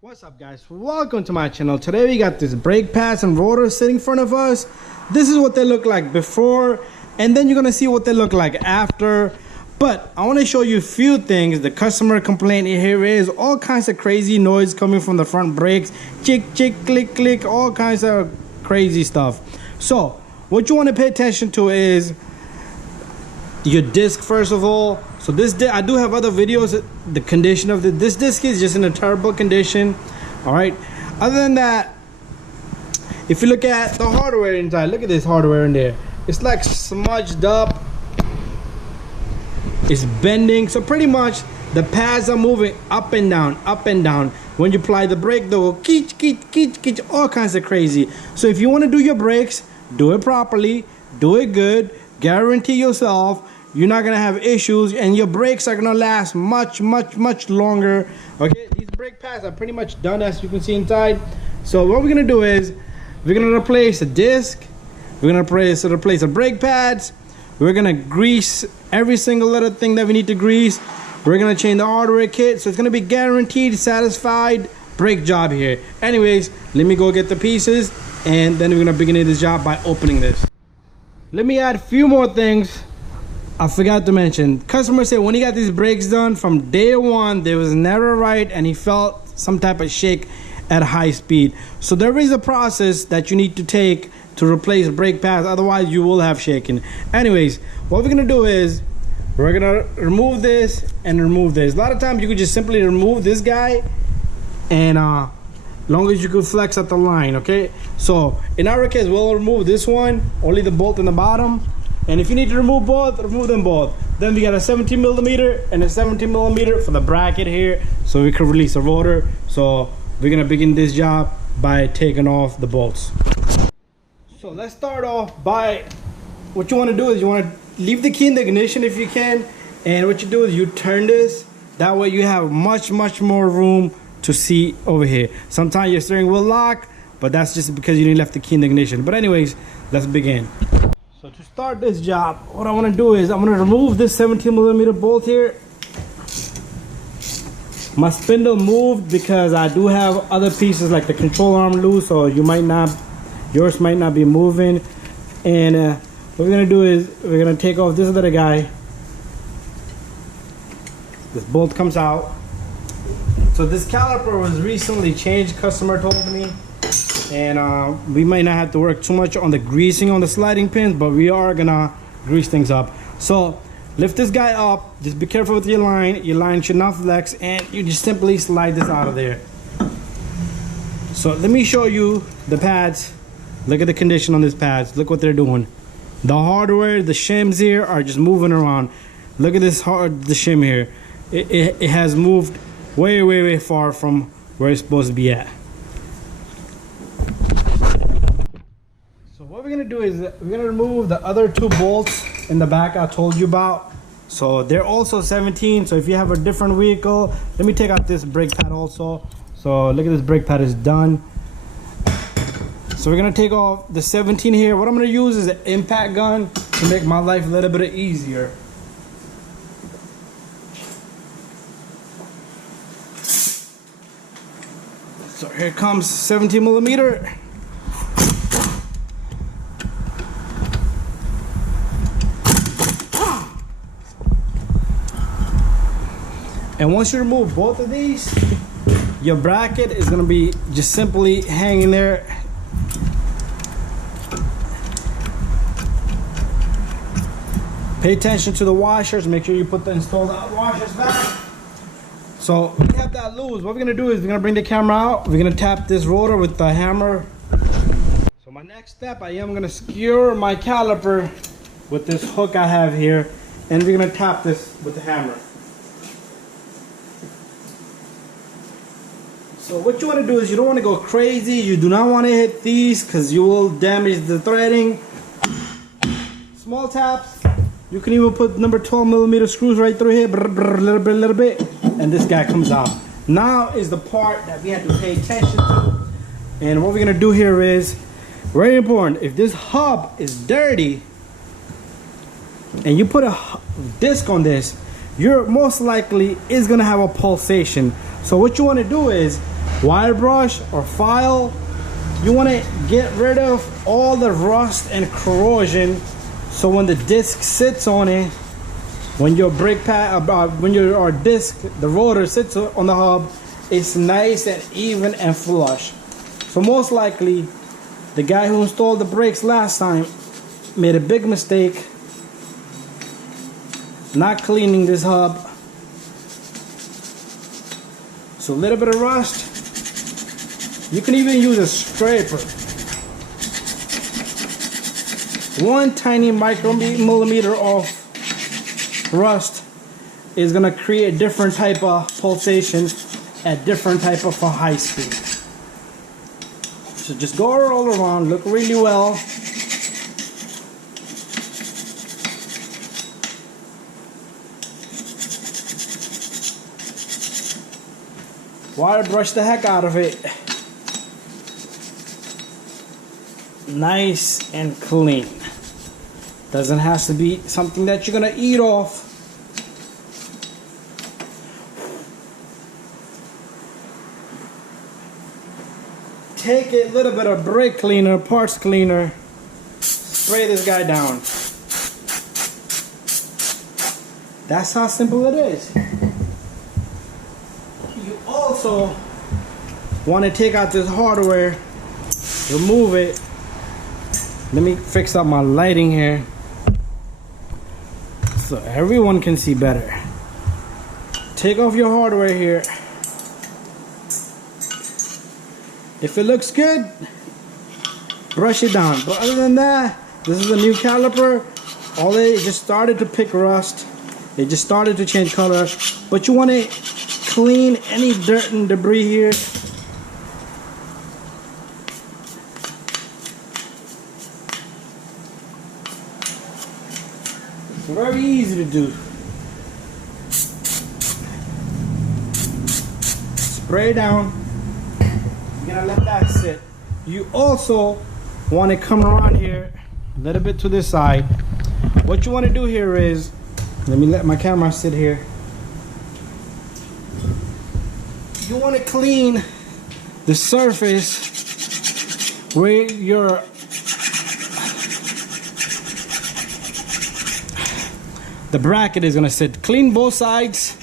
What's up, guys? Welcome to my channel. Today we got this brake pads and rotors sitting in front of us. This is what they look like before, and then you're gonna see what they look like after. But I want to show you a few things. The customer complaint here is all kinds of crazy noise coming from the front brakes. Chick, chick, click, click, all kinds of crazy stuff. So what you want to pay attention to is your disc first of all. So this I do have other videos. The condition of this disc is just in a terrible condition. All right, other than that, if you look at the hardware inside, look at this hardware in there. It's like smudged up, it's bending. So pretty much the pads are moving up and down, up and down. When you apply the brake, they'll go keech, keech, keech, keech, all kinds of crazy. So if you want to do your brakes, do it properly, do it good, guarantee yourself you're not gonna have issues, and your brakes are gonna last much longer. Okay, these brake pads are pretty much done, as you can see inside. So what we're gonna do is we're gonna replace the disc, we're gonna replace the brake pads, we're gonna grease every single little thing that we need to grease, we're gonna change the hardware kit. So it's gonna be guaranteed satisfied brake job here. Anyways, let me go get the pieces, and then we're gonna begin this job by opening this. Let me add a few more things I forgot to mention. Customer said when he got these brakes done, from day one they was never right, and he felt some type of shake at high speed. So there is a process that you need to take to replace brake pads, otherwise you will have shaking. Anyways, what we're gonna do is we're gonna remove this and remove this. A lot of times you could just simply remove this guy, and long as you could flex at the line. Okay, so in our case we'll remove this one, only the bolt in the bottom. And if you need to remove both, remove them both. Then we got a 17 millimeter and a 17 millimeter for the bracket here, so we can release a rotor. So we're gonna begin this job by taking off the bolts. So let's start off by, what you wanna do is you wanna leave the key in the ignition if you can. And what you do is you turn this, that way you have much more room to see over here. Sometimes your steering will lock, but that's just because you didn't left the key in the ignition. But anyways, let's begin. So to start this job, what I want to do is I'm going to remove this 17 millimeter bolt here. My spindle moved because I do have other pieces like the control arm loose, so yours might not be moving. And what we're going to do is we're going to take off this other guy. This bolt comes out. So this caliper was recently changed, customer told me. And we might not have to work too much on the greasing on the sliding pins, but we are gonna grease things up. So lift this guy up, just be careful with your line should not flex, and you just simply slide this out of there. So let me show you the pads. Look at the condition on these pads, look what they're doing. The hardware, the shims here are just moving around. Look at this the shim here. It has moved way far from where it's supposed to be at. What we're gonna do is we're gonna remove the other two bolts in the back I told you about. So they're also 17. So if you have a different vehicle, let me take out this brake pad also. So look at this brake pad is done. So we're gonna take off the 17 here. What I'm gonna use is an impact gun to make my life a little bit easier. So here comes 17 millimeter. And once you remove both of these, your bracket is gonna be just simply hanging there. Pay attention to the washers, make sure you put the installed washers back. So we have that loose. What we're gonna do is we're gonna bring the camera out, we're gonna tap this rotor with the hammer. So my next step, I am gonna skewer my caliper with this hook I have here, and we're gonna tap this with the hammer. So what you want to do is you don't want to go crazy. You do not want to hit these because you will damage the threading. Small taps. You can even put number 12 millimeter screws right through here, little bit, and this guy comes out. Now is the part that we have to pay attention to. And what we're gonna do here is very important. If this hub is dirty and you put a disc on this, you're most likely is gonna have a pulsation. So what you want to do is wire brush or file, you want to get rid of all the rust and corrosion, so when the disc sits on it, when your brake pad, when your disc, the rotor sits on the hub, it's nice and even and flush. So most likely, the guy who installed the brakes last time made a big mistake not cleaning this hub. So a little bit of rust. You can even use a scraper. One tiny micrometer of rust is gonna create a different type of pulsation at different type of a high speed. So just go all around, look really well. Wire brush the heck out of it. Nice and clean. Doesn't have to be something that you're gonna eat off. Take a little bit of brake cleaner, parts cleaner, spray this guy down. That's how simple it is. You also want to take out this hardware, remove it. Let me fix up my lighting here so everyone can see better. Take off your hardware here. If it looks good, brush it down. But other than that, this is a new caliper. All they just started to pick rust. They just started to change color. But you want to clean any dirt and debris here. It's very easy to do. Spray down. You're gonna let that sit. You also want to come around here a little bit to this side. What you want to do here is, let me let my camera sit here. You want to clean the surface where your the bracket is gonna sit. Clean both sides.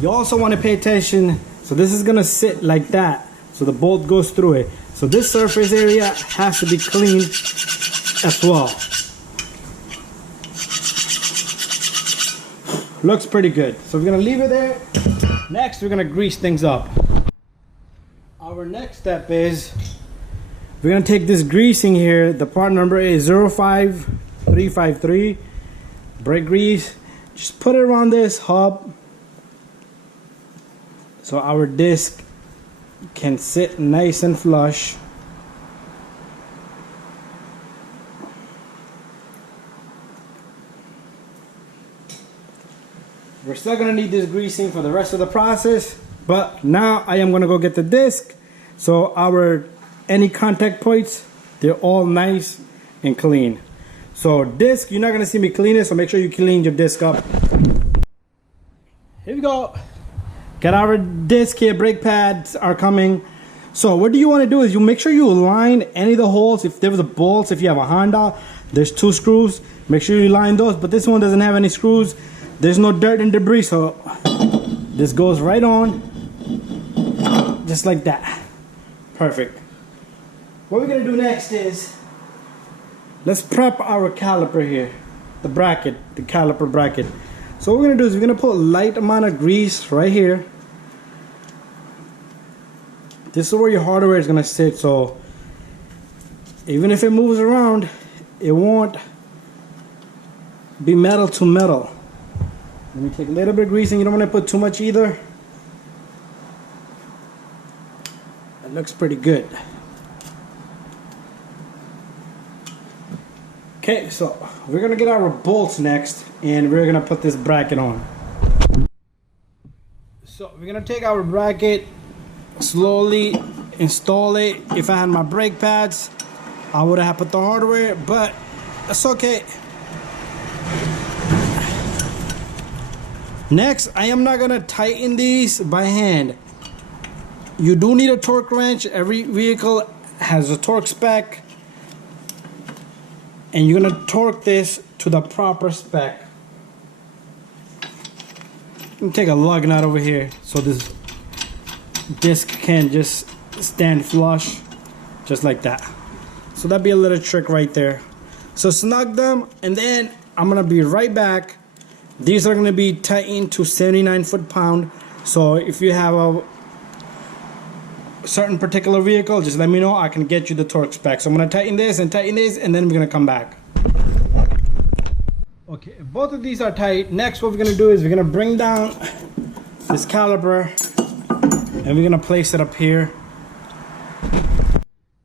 You also want to pay attention, so this is gonna sit like that, so the bolt goes through it. So this surface area has to be clean as well. Looks pretty good. So we're gonna leave it there. Next, we're gonna grease things up. Our next step is we're gonna take this greasing here. The part number is 05353. Brake grease. Just put it around this hub so our disc can sit nice and flush. We're still gonna need this greasing for the rest of the process, but now I am gonna go get the disc. So any contact points, they're all nice and clean. So disc, you're not gonna see me clean it, so make sure you clean your disc up. Here we go. Got our disc here, brake pads are coming. So what do you want to do is you make sure you align any of the holes. If there was a bolts, if you have a Honda, there's 2 screws. Make sure you line those, but this one doesn't have any screws. There's no dirt and debris, so this goes right on, just like that. Perfect. What we're gonna do next is, let's prep our caliper here, the bracket, the caliper bracket. So what we're gonna do is we're gonna put a light amount of grease right here. This is where your hardware is gonna sit, so even if it moves around, it won't be metal to metal. Let me take a little bit of greasing. You don't want to put too much either. That looks pretty good. Okay, so we're gonna get our bolts next, and we're gonna put this bracket on. So we're gonna take our bracket, slowly install it. If I had my brake pads, I would have put the hardware, but that's okay. Next, I am not gonna tighten these by hand. You do need a torque wrench. Every vehicle has a torque spec, and you're gonna torque this to the proper spec. I'm take a lug nut over here so this disc can just stand flush, just like that. So that'd be a little trick right there. So snug them, and then I'm gonna be right back. These are gonna be tightened to 79 foot-pound. So if you have a certain particular vehicle, just let me know. I can get you the torque spec. So I'm gonna tighten this, and then we're gonna come back. Okay, both of these are tight. Next, what we're gonna do is we're gonna bring down this caliper, and we're gonna place it up here.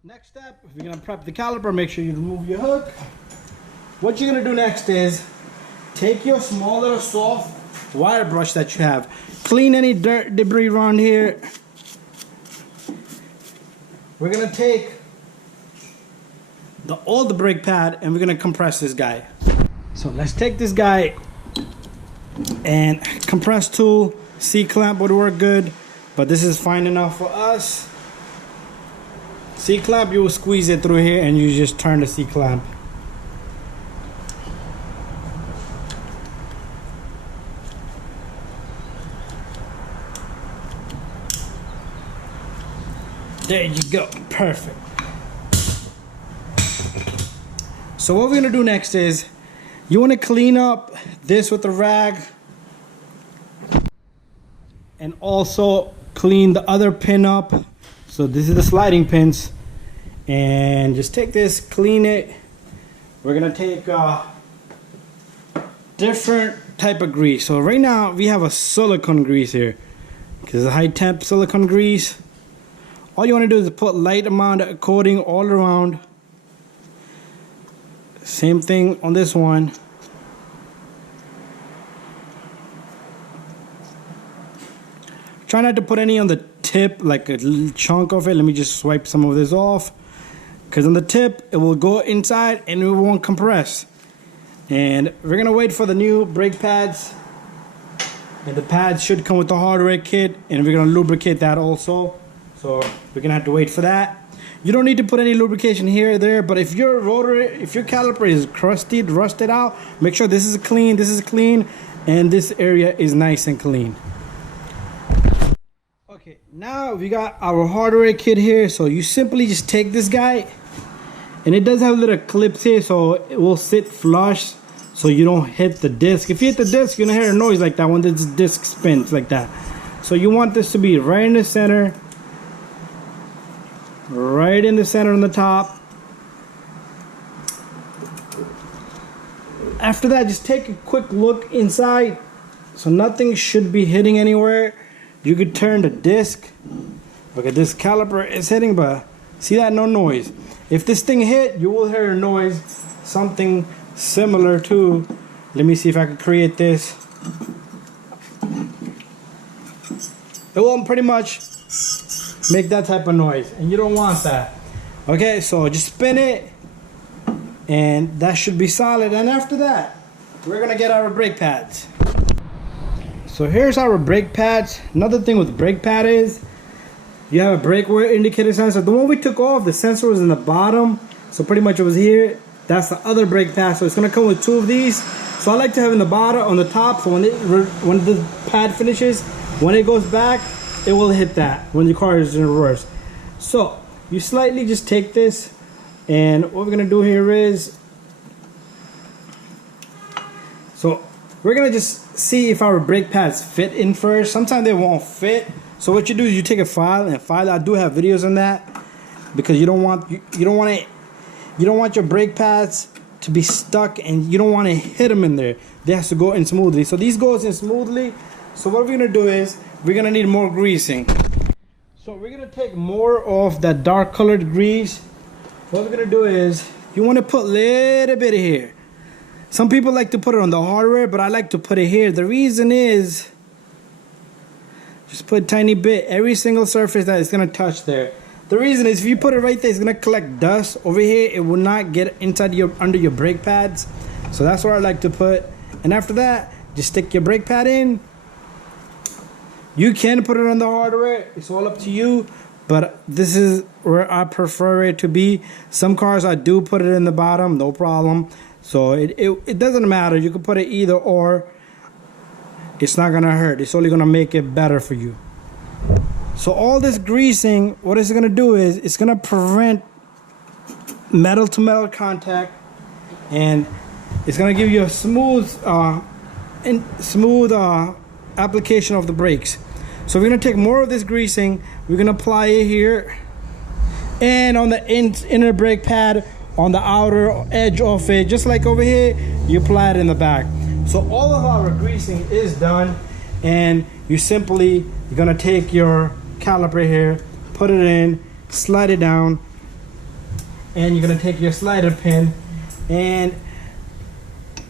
Next step, we're gonna prep the caliper. Make sure you remove your hook. What you're gonna do next is take your small little soft wire brush that you have. Clean any dirt, debris around here. We're gonna take the old brake pad and we're gonna compress this guy. So let's take this guy, and compress tool, C-clamp would work good, but this is fine enough for us. C-clamp, you will squeeze it through here and you just turn the C-clamp. There you go, perfect. So what we're gonna do next is, you wanna clean up this with a rag, and also clean the other pin up. So this is the sliding pins, and just take this, clean it. We're gonna take a different type of grease. So right now we have a silicone grease here, because it's a high temp silicone grease. All you want to do is put light amount of coating all around. Same thing on this one. Try not to put any on the tip, like a little chunk of it. Let me just swipe some of this off, because on the tip it will go inside and it won't compress. And we're gonna wait for the new brake pads, and the pads should come with the hardware kit, and we're gonna lubricate that also. So we're gonna have to wait for that. You don't need to put any lubrication here or there, but if your rotor, if your caliper is rusted out, make sure this is clean, and this area is nice and clean. Okay, now we got our hardware kit here. So you simply just take this guy, and it does have little clips here, so it will sit flush, so you don't hit the disc. If you hit the disc, you're gonna hear a noise like that when this disc spins like that. So you want this to be right in the center. Right in the center on the top. After that, just take a quick look inside. So nothing should be hitting anywhere. You could turn the disc. Okay, this caliper is hitting, but see that? No noise. If this thing hit, you will hear a noise. Something similar to, let me see if I can create this. It will pretty much make that type of noise, and you don't want that. Okay, so just spin it, and that should be solid. And after that, we're gonna get our brake pads. So here's our brake pads. Another thing with brake pad is you have a brake wear indicator sensor. The one we took off, the sensor was in the bottom, so pretty much it was here. That's the other brake pad, so it's gonna come with two of these. So I like to have in the bottom, on the top, so when the pad finishes, when it goes back, it will hit that when the car is in reverse. So you slightly just take this, and what we're gonna do here is, so we're gonna just see if our brake pads fit in first. Sometimes they won't fit. So what you do is you take a file and file. I do have videos on that, because you don't want your brake pads to be stuck, and you don't want to hit them in there. They have to go in smoothly. So these goes in smoothly. So what we're gonna do is we're gonna need more greasing. So we're gonna take more of that dark colored grease. What we're gonna do is, you want to put a little bit here. Some people like to put it on the hardware, but I like to put it here. The reason is, just put a tiny bit every single surface that is gonna touch there. The reason is if you put it right there, it's gonna collect dust over here. It will not get inside your under your brake pads. So that's where I like to put. And after that, just stick your brake pad in. You can put it on the hardware. It's all up to you. But this is where I prefer it to be. Some cars I do put it in the bottom, no problem. So it doesn't matter. You can put it either or. It's not gonna hurt. It's only gonna make it better for you. So all this greasing, what it's gonna do is it's gonna prevent metal to metal contact, and it's gonna give you a smooth application of the brakes. So we're gonna take more of this greasing. We're gonna apply it here and on the inner brake pad, on the outer edge of it, just like over here, you apply it in the back. So all of our greasing is done, and you're gonna take your caliper here, put it in, slide it down, and you're gonna take your slider pin and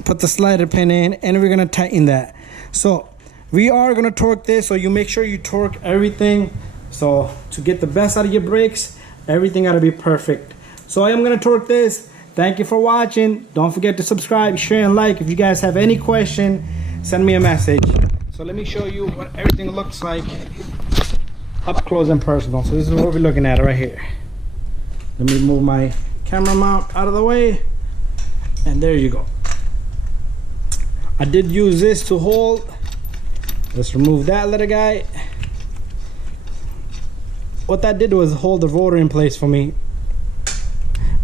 put the slider pin in, and we're gonna tighten that. So we are gonna torque this, so you make sure you torque everything. So to get the best out of your brakes, everything gotta be perfect. So I am gonna torque this. Thank you for watching. Don't forget to subscribe, share, and like. If you guys have any question, send me a message. So let me show you what everything looks like up close and personal. So this is what we're looking at right here. Let me move my camera mount out of the way, and there you go. I did use this to hold. Let's remove that little guy. What that did was hold the rotor in place for me.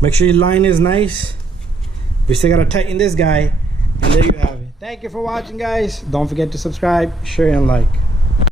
Make sure your line is nice. We still gotta tighten this guy, and there you have it. Thank you for watching, guys. Don't forget to subscribe, share, and like.